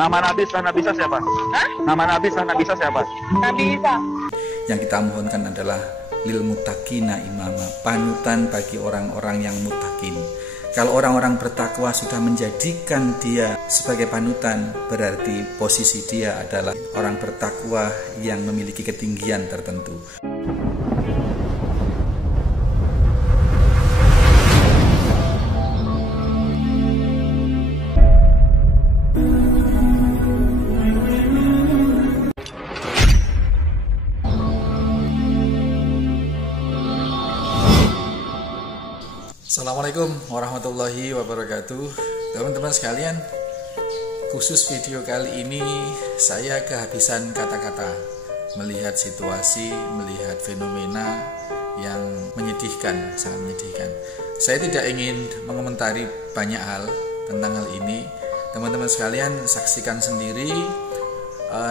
Nama Nabi setelah Nabi Isa siapa? Hah? Nama Nabi setelah Nabi Isa siapa? Nabi Isa. Yang kita mohonkan adalah lil muttaqina imama, panutan bagi orang-orang yang muttaqin. Kalau orang-orang bertakwa sudah menjadikan dia sebagai panutan, berarti posisi dia adalah orang bertakwa yang memiliki ketinggian tertentu. Assalamualaikum warahmatullahi wabarakatuh. Teman-teman sekalian, khusus video kali ini saya kehabisan kata-kata melihat situasi, melihat fenomena yang menyedihkan, sangat menyedihkan. Saya tidak ingin mengomentari banyak hal tentang hal ini. Teman-teman sekalian saksikan sendiri,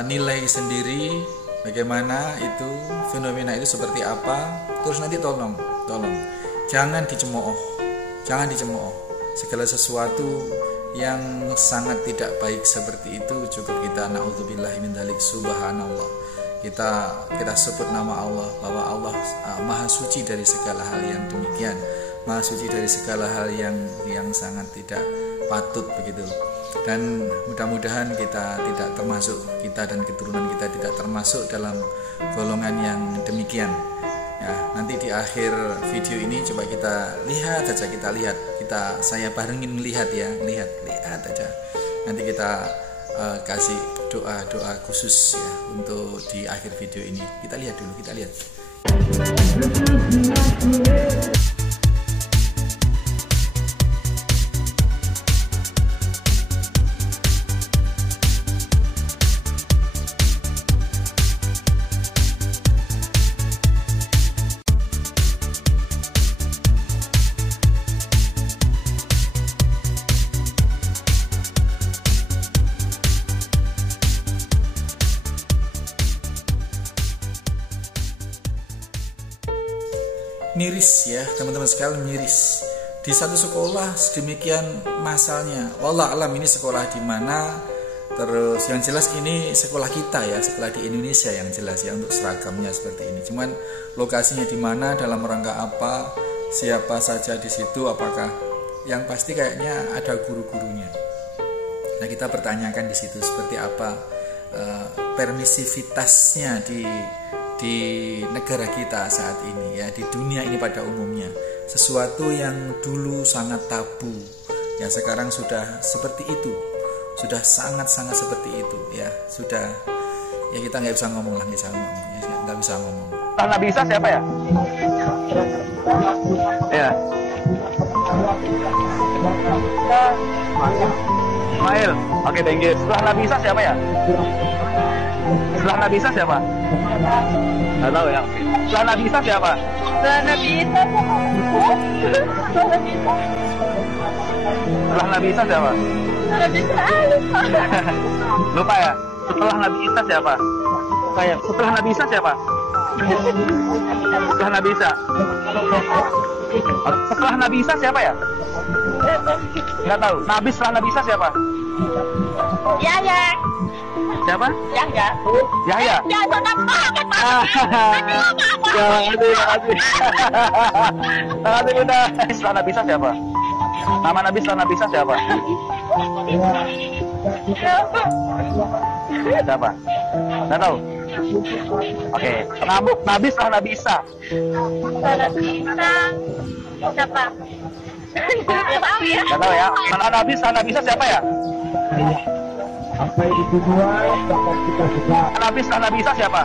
nilai sendiri bagaimana itu fenomena itu seperti apa. Terus nanti tolong jangan dicemooh. Jangan dicemooh. Segala sesuatu yang sangat tidak baik seperti itu cukup kita naudzubillahi min dzalik, subhanallah. Kita sebut nama Allah, bahwa Allah maha suci dari segala hal yang demikian, maha suci dari segala hal yang sangat tidak patut begitu. Dan mudah-mudahan kita tidak termasuk, kita dan keturunan kita tidak termasuk dalam golongan yang demikian. Ya, nanti di akhir video ini coba kita lihat saja, saya barengin lihat ya, lihat aja. Nanti kita kasih doa khusus ya untuk di akhir video ini. Kita lihat dulu, kita lihat. Miris ya teman-teman sekalian, miris. Di satu sekolah sedemikian masalahnya. Wallah alam ini sekolah di mana. Terus yang jelas ini sekolah kita ya, sekolah di Indonesia yang jelas ya, untuk seragamnya seperti ini. Cuman lokasinya di mana, dalam rangka apa, siapa saja di situ, apakah, yang pasti kayaknya ada guru-gurunya. Nah kita pertanyakan di situ seperti apa permisivitasnya di negara kita saat ini ya, di dunia ini pada umumnya. Sesuatu yang dulu sangat tabu ya sekarang sudah seperti itu, sudah sangat-sangat seperti itu ya, sudah ya kita nggak bisa ngomong lah, nggak bisa ngomong. Nabi Isa siapa ya? Ya. Ismail. Oke, thank you. Setelah Nabi Isa siapa ya? Setelah Nabi Isa siapa? Nggak tahu ya. Setelah Nabi Isa siapa? Setelah Nabi Isa Setelah Nabi Isa siapa? Lupa ya. Setelah Nabi Isa siapa? Kayak setelah Nabi Isa siapa? Setelah Nabi Isa. Setelah Nabi Isa siapa ya? Nggak tahu. Nabi setelah Nabi Isa siapa? Yahya. Siapa? Yahya. Yahya. Ya, sudah banget. Terima kasih Bunda. Setelah Nabi Isa siapa? Nama Nabi setelah Nabi Isa siapa? Siapa? Nggak tahu. Oke. Nabi setelah Nabi Isa. Setelah Nabi Isa siapa? Nggak tahu ya. Nggak tahu ya. Nama Nabi setelah Nabi Isa siapa ya? Apa itu dua dapat kita juga. Nabi setelah Nabi Isa siapa?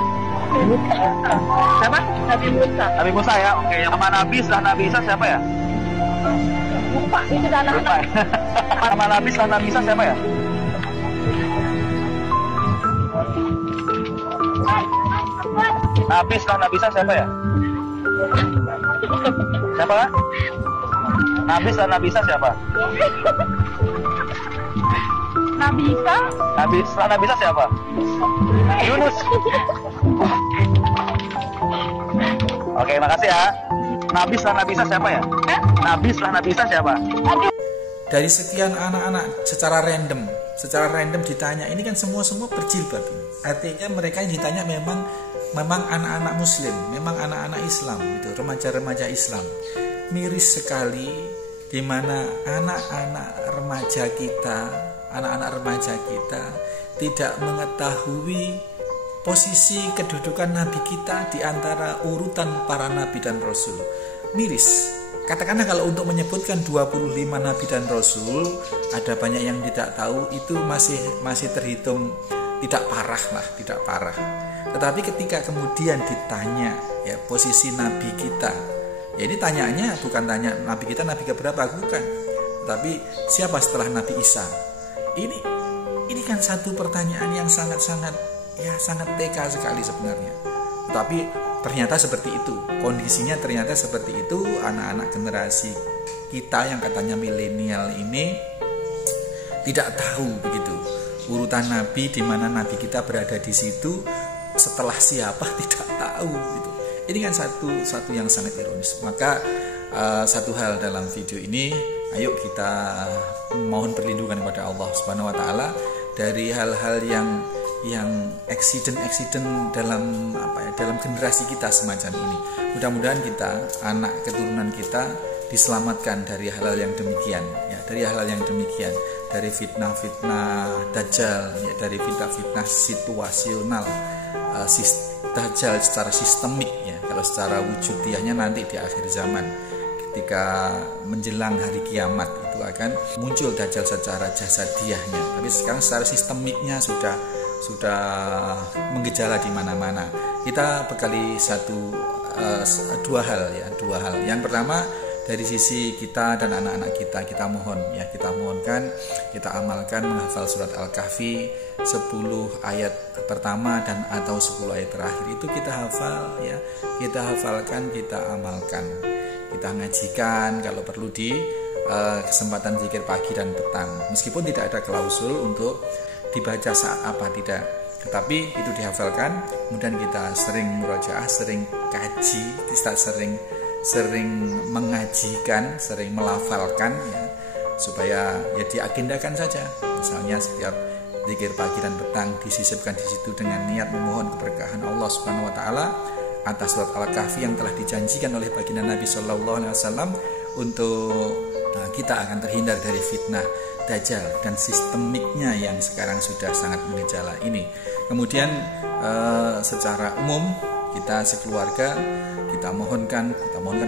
Siapa? Nabi Musa. Nabi Musa ya. Oke. Nama Nabi setelah Nabi Isa siapa ya? Lupa, itu Lupa. anak-anak. Nama Nabi setelah Nabi Isa siapa ya? Nabi setelah Nabi Isa siapa ya? Siapa kan? Nabi setelah Nabi Isa siapa? Nabi Isa. Nabi setelah Nabi Isa siapa? Yunus. Oke, makasih ya. Nabi setelah Nabi Isa siapa ya? Nabi setelah Nabi Isa siapa? Dari sekian anak-anak secara random secara random ditanya, ini kan semua berjilbab. Artinya mereka yang ditanya memang anak-anak muslim, memang anak-anak Islam, itu remaja-remaja Islam. Miris sekali di mana anak-anak remaja kita tidak mengetahui posisi kedudukan Nabi kita di antara urutan para Nabi dan Rasul. Miris. Katakanlah kalau untuk menyebutkan 25 Nabi dan Rasul, ada banyak yang tidak tahu, itu masih terhitung tidak parah. Tetapi ketika kemudian ditanya ya posisi Nabi kita, ya ini tanyanya bukan tanya Nabi kita Nabi keberapa, bukan, tapi siapa setelah Nabi Isa. Ini kan satu pertanyaan yang sangat TK sekali sebenarnya. Tapi ternyata seperti itu, kondisinya ternyata seperti itu. Anak-anak generasi kita yang katanya milenial ini tidak tahu begitu urutan Nabi, di mana Nabi kita berada di situ, setelah siapa tidak tahu gitu. Ini kan satu yang sangat ironis. Maka satu hal dalam video ini, ayo kita mohon perlindungan kepada Allah Subhanahu wa taala dari hal-hal yang accident dalam generasi kita semacam ini. Mudah-mudahan kita, anak keturunan kita diselamatkan dari hal-hal yang demikian, ya, dari fitnah-fitnah dajjal, ya, dari fitnah-fitnah situasional, dajjal secara sistemik, ya. Kalau secara wujudiahnya nanti di akhir zaman, ketika menjelang hari kiamat itu akan muncul dajjal secara jasadiahnya. Tapi sekarang secara sistemiknya sudah menggejala di mana-mana. Kita bekali dua hal. Yang pertama, dari sisi kita dan anak-anak kita mohonkan, kita amalkan menghafal surat Al-Kahfi 10 ayat pertama dan atau 10 ayat terakhir itu kita hafal, ya. Kita hafalkan, kita amalkan. Kita ngajikan kalau perlu di kesempatan zikir pagi dan petang. Meskipun tidak ada klausul untuk dibaca saat apa, tidak, tetapi itu dihafalkan. Kemudian kita sering murojaah, sering kaji, kita sering mengajikan, sering melafalkan, ya, supaya ya diagendakan saja. Misalnya setiap zikir pagi dan petang disisipkan di situ dengan niat memohon keberkahan Allah Subhanahu wa taala atas surat Al-Kahfi yang telah dijanjikan oleh baginda Nabi sallallahu alaihi wasallam untuk kita akan terhindar dari fitnah dajjal dan sistemiknya yang sekarang sudah sangat mengejala ini. Kemudian secara umum kita sekeluarga kita mohonkan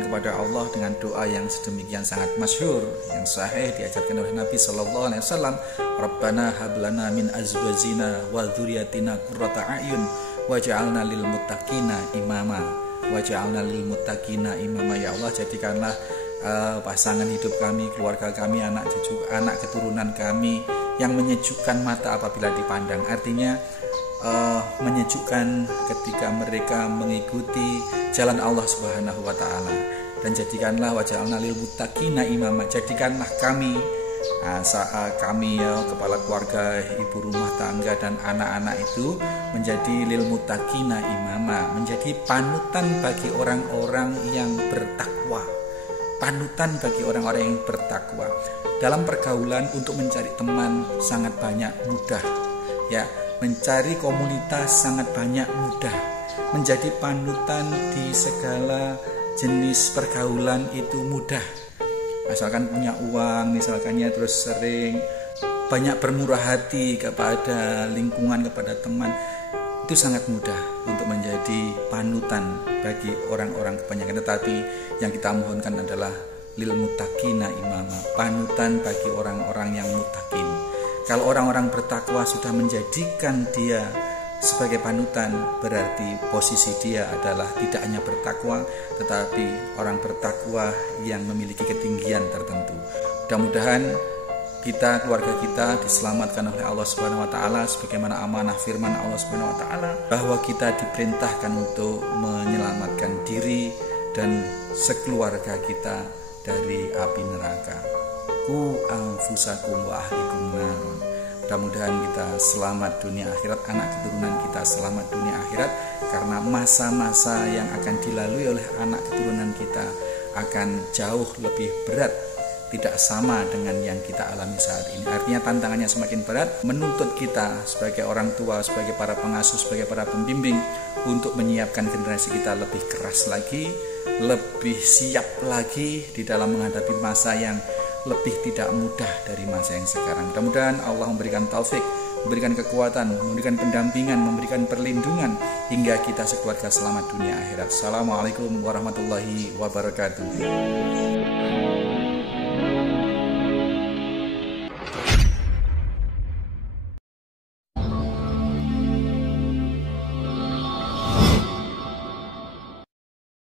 kepada Allah dengan doa yang sedemikian sangat masyhur, yang sahih diajarkan oleh Nabi sallallahu alaihi wasallam, Rabbana hab lana min azwajina wa dzurriyyatina qurrata a'yun waj'alna lil muttaqina imama. Ya Allah, jadikanlah pasangan hidup kami, keluarga kami, anak keturunan kami yang menyejukkan mata apabila dipandang. Artinya menyejukkan ketika mereka mengikuti jalan Allah Subhanahu wa taala. Dan jadikanlah waj'alna lil muttaqina imama, jadikanlah kami kepala keluarga, ibu rumah tangga dan anak-anak itu menjadi lil muttaqina imama, menjadi panutan bagi orang-orang yang bertakwa. Dalam pergaulan untuk mencari teman sangat banyak mudah, ya, mencari komunitas sangat banyak mudah, menjadi panutan di segala jenis pergaulan itu mudah. Asalkan punya uang misalkannya, terus sering banyak bermurah hati kepada lingkungan, kepada teman, itu sangat mudah untuk menjadi panutan bagi orang-orang kebanyakan. Tetapi yang kita mohonkan adalah lil muttaqina imama, panutan bagi orang-orang yang muttaqin. Kalau orang-orang bertakwa sudah menjadikan dia sebagai panutan, berarti posisi dia adalah tidak hanya bertakwa, tetapi orang bertakwa yang memiliki ketinggian tertentu. Mudah-mudahan kita, keluarga kita diselamatkan oleh Allah Subhanahu wa taala sebagaimana amanah firman Allah Subhanahu wa taala bahwa kita diperintahkan untuk menyelamatkan diri dan sekeluarga kita dari api neraka. Ku anfusakum wa ahlikum nar. Mudah-mudahan kita selamat dunia akhirat, anak keturunan kita selamat dunia akhirat, karena masa-masa yang akan dilalui oleh anak keturunan kita akan jauh lebih berat tidak sama dengan yang kita alami saat ini. Artinya tantangannya semakin berat, menuntut kita sebagai orang tua, sebagai para pengasuh, sebagai para pembimbing untuk menyiapkan generasi kita lebih keras lagi, lebih siap lagi di dalam menghadapi masa yang lebih tidak mudah dari masa yang sekarang. Mudah-mudahan Allah memberikan taufik, memberikan kekuatan, memberikan pendampingan, memberikan perlindungan hingga kita sekeluarga selamat dunia akhirat. Assalamualaikum warahmatullahi wabarakatuh.